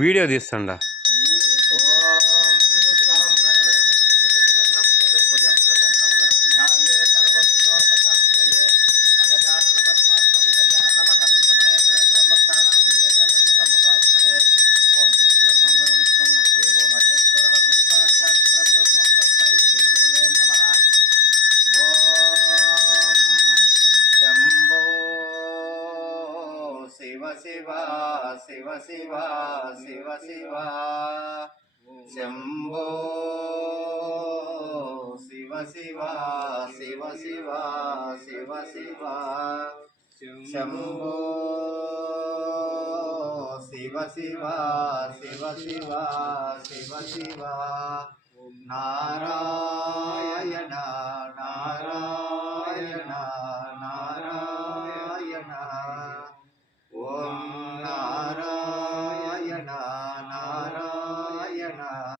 Video తీస్తుండా. Shiv Shiv Shiv Shiv Shiv Shiv Shambho Shiv Shiv Shiv Shiv Shiv Shiv Shambho Shiv Shiv Shiv Shiv Shiv Shiv Narayan